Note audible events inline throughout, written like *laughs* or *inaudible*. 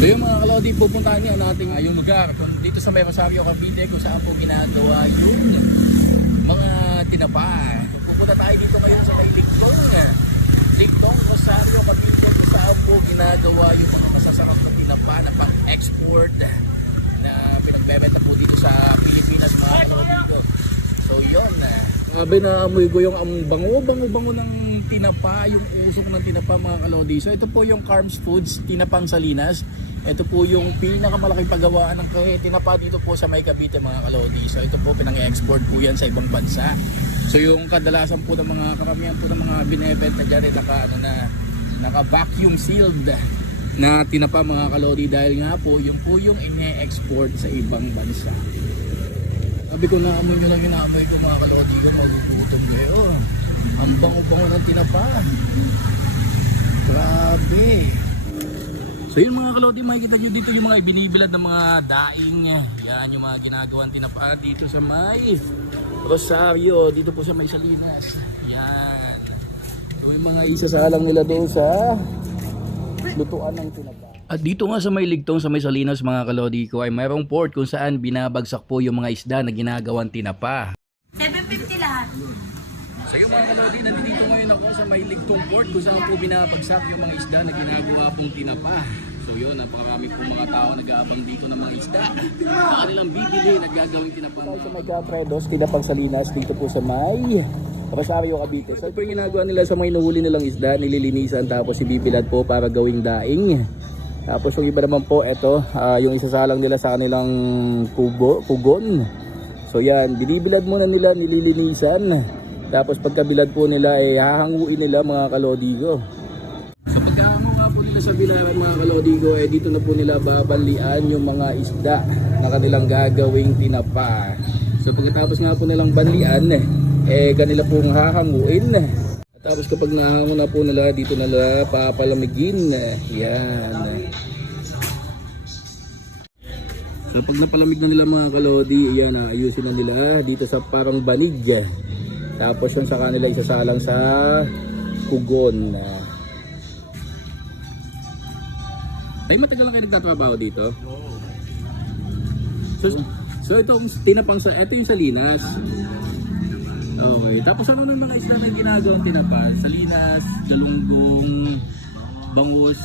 So yung mga kalodi, pupuntahan niyo ang ating ayong lugar. Kung dito sa May Cavite, kung saan po ginagawa yung mga tinapa. Pupunta tayo dito ngayon sa may Ligtong. Ligtong, Rosario, Cavite, kung saan po ginagawa yung mga masasarap na tinapa na pang-export na pinagbebenta po dito sa Pilipinas mga kalodi. So yun. Sabi na amoy ko yung ang bango, bango, bango ng tinapa, yung usok ng tinapa mga kalodi. So ito po yung Carms Foods, tinapang Salinas. Ito po yung pinakamalaking paggawaan ng tinapa dito po sa May Cavite mga kalodi. So ito po pinang-export po yan sa ibang bansa. So yung kadalasan po ng mga karamihan po ng mga binebenta dyan ay naka, ano na, naka vacuum sealed na tinapa mga kalodi dahil nga po yung po yung ine-export sa ibang bansa. Sabi ko na amoy nyo lang yung naamoy ko mga kalodi ko, magugutom kayo. Ang bango-bango ng tinapa. Grabe. So yun mga kalodi, makikita nyo dito yung mga ibinibilad ng mga daing. Yan yung mga ginagawang tinapa dito sa may Rosario, dito po sa may Salinas. Yan. So yung mga isasalang nila doon sa lutuan ng tinapa. At dito nga sa may ligtong sa may Salinas mga kalodi ko ay mayroong port kung saan binabagsak po yung mga isda na ginagawang tinapa. 750 lahat. So yung mga kalodi, nandito ngayon ako sa may ligtong port kung saan po binabagsak yung mga isda na ginagawa pong tinapa. So yun, napakarami po mga tao nag-aabang dito ng mga isda. Na kanilang bibili, naggagawing tinapa. Sa may Capredos, tinapang Salinas, dito po sa may Rosario, Cavite. So ito yung ginagawa nila sa may nahuli nilang isda, nililinisan tapos ibibilad po para gawing daing. Tapos yung iba naman po, ito, ah, yung isasalang nila sa kanilang kubo, kugon. So yan, binibilad muna nila, nililinisan. Tapos pagkabilad po nila, eh, hahanguin nila mga kalodigo. Nila mga kalodigo, eh, dito na po nila babalian yung mga isda na kanilang gagawing tinapa. So pagkatapos nga po nilang banlian, eh, kanila pong hahanguin. At tapos kapag nahango na po nila, dito nila papalamigin. Yan. So pag napalamig na nila mga kalodi, yan ayusin na nila dito sa parang banig. Tapos yun sa kanila isasalang sa kugon. Ay matagal lang kayo nagtatrabaho dito? So, so itong tinapang sa, ito yung Salinas. Okay. Tapos ano nung mga isla na yung ginagawang tinapa? Salinas, Galunggong, Bangus,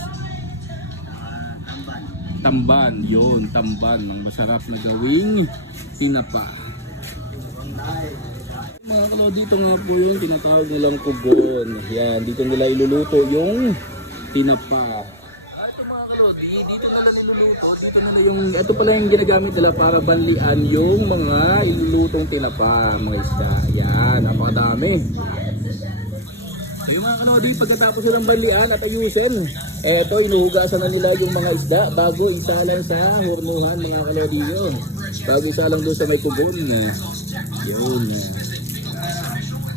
Tamban, yon tamban, ang masarap na gawing tinapa. Mga kalo, dito nga po yung tinatawag nilang kugon. Yan, dito nila iluluto yung tinapa. Niluluto, dito nila yung, ito pala yung ginagamit nila para banlian yung mga ilulutong tinapa, mga isda. Yan, napakadami. Yung mga kanodi, pagkatapos nilang balian at ayusin, eto, inuhugasan na nila yung mga isda bago isalang sa hurnuhan mga kanodi yun. Bago isalang doon sa may kugon. Yun.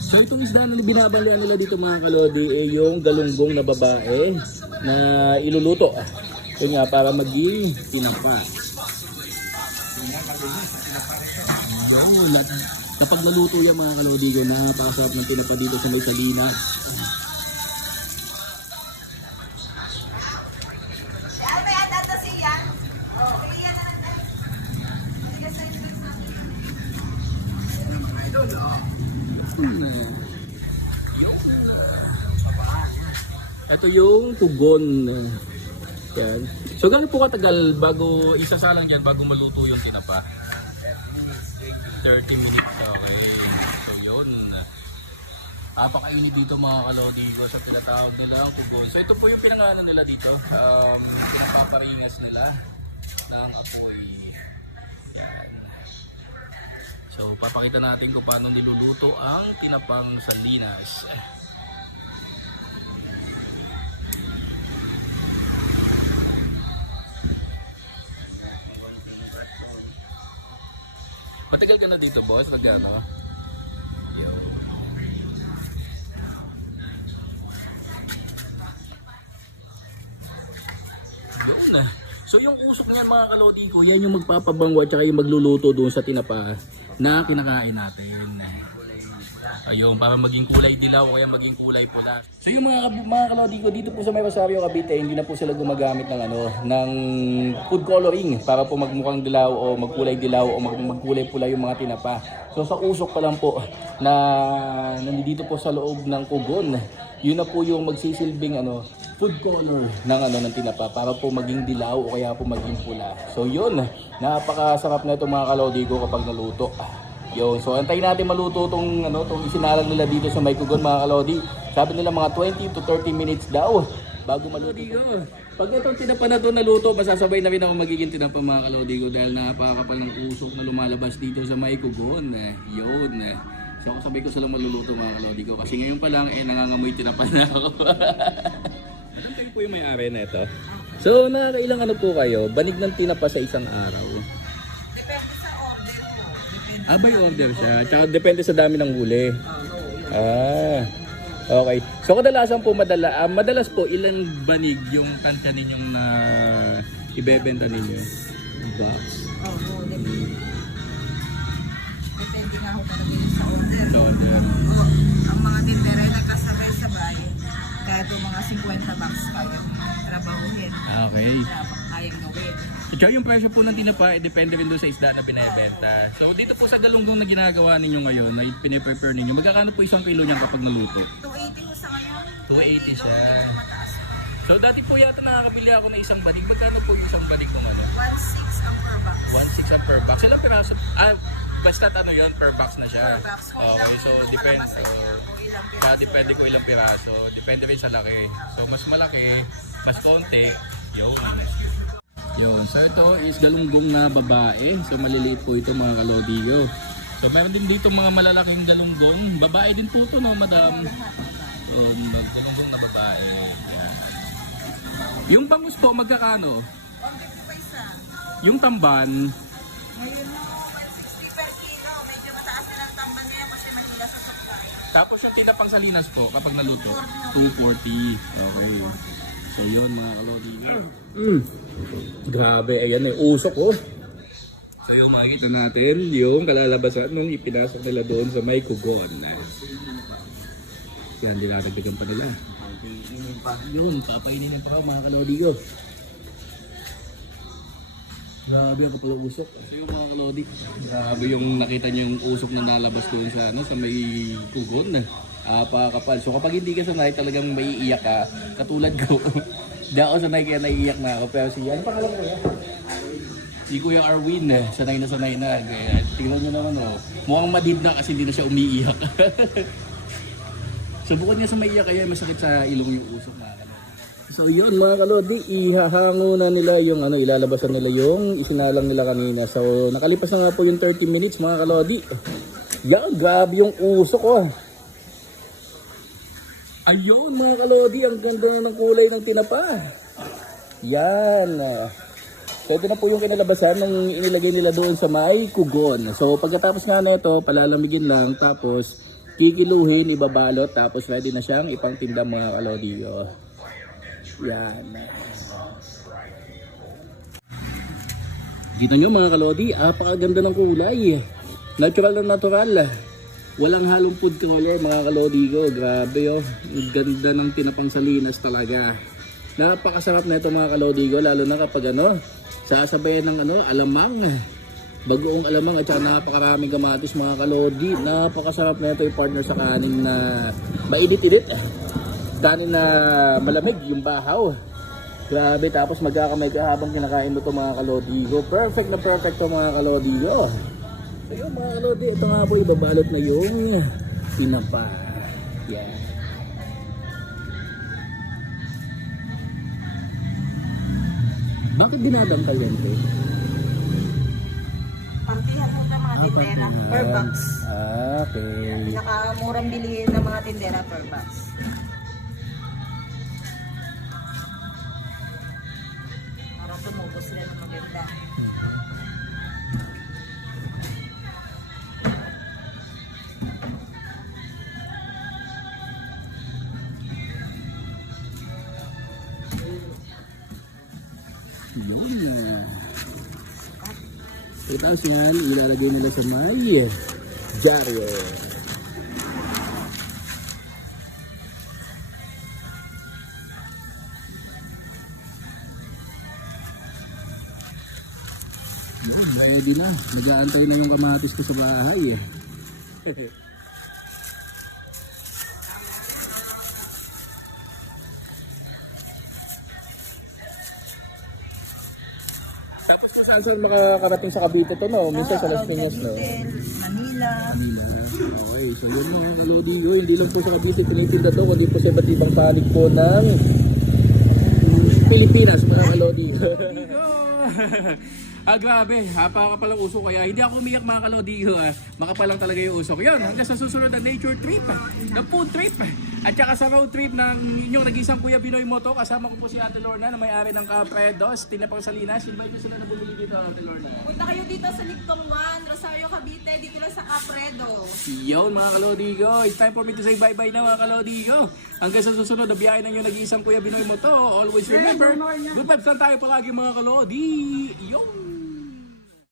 So itong isda na binabalian nila dito mga kalodi, eh, yung galunggong na babae na iluluto. Yun nga, para maging tinapa. Yun, at kapag naluto yan mga kalodi ko, napakasarap ng tinapa dito sa may Salinas. Ay, may atata siya. Okay, yan na natin. Ito yung tugon. Yan. So gano'n po katagal bago isasalang dyan bago maluto yung tinapa? 30 minutes. Okay. So yun. Napakainit dito mga kalodigo sa tinatawag nila ang tugon. So ito po yung pinangalan nila dito. Um, pinapaparingas nila ng apoy. Yan. So papakita natin kung paano niluluto ang tinapang salinas. Matagal ka na dito, boss? Nagano? Yo. Yun na. So yung usok niyan mga kalodi ko, yan yung magpapabango at yung magluluto doon sa tinapa na kinakain natin. Ayun, para maging kulay dilaw o kaya maging kulay pula. So yung mga mga kalodi ko dito po sa May Rosario Cavite, hindi na po sila gumagamit ng ano, ng food coloring para po magmukhang dilaw o magkulay dilaw o mag magkulay pula yung mga tinapa. So sa usok pa lang po na nandito po sa loob ng kugon, yun na po yung magsisilbing ano, food color ng ano ng tinapa para po maging dilaw o kaya po maging pula. So yun, napakasarap na itong mga kalodi ko kapag naluto. Yun, so antayin natin maluto tong ano, tong isinalang nila dito sa Maykugon mga kalodi. Sabi nila mga 20 to 30 minutes daw bago maluto. Pag itong tinapa na to naluto, masasabay na rin ako magiging tinapa mga kalodi ko dahil napakapal ng usok na lumalabas dito sa Maykugon. Eh, Yun. eh. So ako sabay ko sila maluluto mga kalodi ko kasi ngayon pa lang eh nangangamoy tinapa na ako. *laughs* Kayo po yung may-ari na ito? So nakakailang ano po kayo, banig ng tinapa sa isang araw? Ah, by order siya. Tsaka depende sa dami ng huli. Ah. Okay. So kadalasan po madala, ah, madalas po ilang banig yung tansya ninyong na ibebenta ninyo? Box. Oo, oh, depende. Depende nga ho talaga yun sa order. Sa order. Oo, ang mga tindera ay nagkasabay-sabay. Kaya ito mga 50 bucks kaya trabahuhin. Okay. Kaya kayang gawin. Ikaw yung presyo po ng tinapa, eh, depende rin doon sa isda na binebenta. So dito po sa galunggong na ginagawa ninyo ngayon, na piniprepare ninyo, magkakano po isang kilo niyan kapag naluto? 280 ho sa ngayon. 280 siya. So dati po yata nakakabili ako ng isang banig. Magkano po yung isang banig ng ano? 1.6 ang per box. 1.6 ang per box. Ilang piraso? Ah, basta ano yon per box na siya. Per box. Okay, so Pa, piraso. depende ko ilang piraso. Depende rin sa laki. So mas malaki, mas konti, yun. Yun. So ito is galunggong na babae. So maliliit po ito mga kalodigo. So meron din dito mga malalaking galunggong. Babae din po ito no, madam. Um, galunggong na babae. Yan. Yung bangus po magkakano? 150 pa isa. Yung tamban, Ngayon mo, 160 per kilo. Medyo mataas na tamban niya kasi mahila sa supply. Tapos yung tinapang salinas po kapag naluto, 240. Okay. So yun mga kalodi. Mm. Grabe, ayan eh, usok oh. So yung makikita natin, yung kalalabasan nung ipinasok nila doon sa may kugon. Yan, dinadagdagan pa nila. Yun, papainin pa ka mga kalodi ko. Grabe ang kapag usok. So yung mga kalodi, grabe yung nakita niyo yung usok na nalabas doon sa, ano, sa may kugon. Ah, pakakapal. So kapag hindi ka sanay, talagang may iiyak ka. Katulad ko. *laughs* Hindi ako sanay kaya naiiyak na ako. Pero si, ano pangalan ko yan? Si Kuya Arwin, eh, sanay na sanay na. Kaya tingnan nyo naman oh. Mukhang madid na kasi hindi na siya umiiyak. *laughs* so bukod nga sa maiiyak kaya masakit sa ilong yung usok mga. So yun mga kalodi, ihahango na nila yung ano, ilalabasan nila yung isinalang nila kanina. So nakalipas na nga po yung 30 minutes mga kalodi. Yan, grabe yung usok oh. Ayun mga kalodi, ang ganda na ng kulay ng tinapa. Yan. Ito na po yung kinalabasan nung inilagay nila doon sa may kugon. So pagkatapos nga na ito, palalamigin lang tapos kikiluhin, ibabalot tapos ready na siyang ipang tinda mga kalodi. Yan. Dito nyo mga kalodi, apakaganda ng kulay. Natural na natural. Walang halong food color mga kalodi ko. Grabe oh. Ang ganda ng tinapang salinas talaga. Napakasarap na ito mga kalodi ko. Lalo na kapag ano, sasabayan ng ano, alamang. Bagoong alamang at saka napakaraming kamatis mga kalodi. Napakasarap na ito yung partner sa kanin na mainit-init. Kanin na malamig yung bahaw. Grabe, tapos magkakamay ka habang kinakain mo ito mga kalodi ko. Perfect na perfect to mga kalodi ko. So yun mga kalodi, ito nga po ibabalot na yung tinapa. Yan. Bakit dinadangkal yan, te? Partihan po ng mga tindera per box. Ah, okay. Pinakamurang bilihin ng mga tindera per box. Para tumubos sila ng maganda. Yun na. Pagkatapos yan, ilalagay nila sa may jaryo. Ready na. Nag-aantay na yung kamatis ko sa bahay eh. *laughs* saan saan makakarating sa Cavite to no? Minsan sa Las Piñas no? Manila. Manila. Okay, so yun mga kalodi ko. Hindi lang po sa Cavite tinitinda to, kundi po sa iba't ibang panig po ng Pilipinas mga kalodi. ah grabe, napakapalang uso kaya hindi ako umiyak mga kalodigo ah. Makapalang talaga yung uso ko. Yun, hanggang sa susunod na nature trip, na food trip, at saka sa road trip ng inyong nag-isang Kuya Binoy Moto. Kasama ko po si Ate Lorna na may-ari ng Capredos, Tinapang Salinas. Invite nyo sila na bumili dito Ate Lorna. Punta kayo dito sa Ligtong 1, Rosario, Cavite, dito lang sa Capredo. Yun mga kalodigo, it's time for me to say bye-bye na mga kalodigo. Hanggang sa susunod na biyahe ng inyong nag-iisang Kuya Binoy Moto. Always remember, good vibes lang tayo palagi mga kalodi. Yun!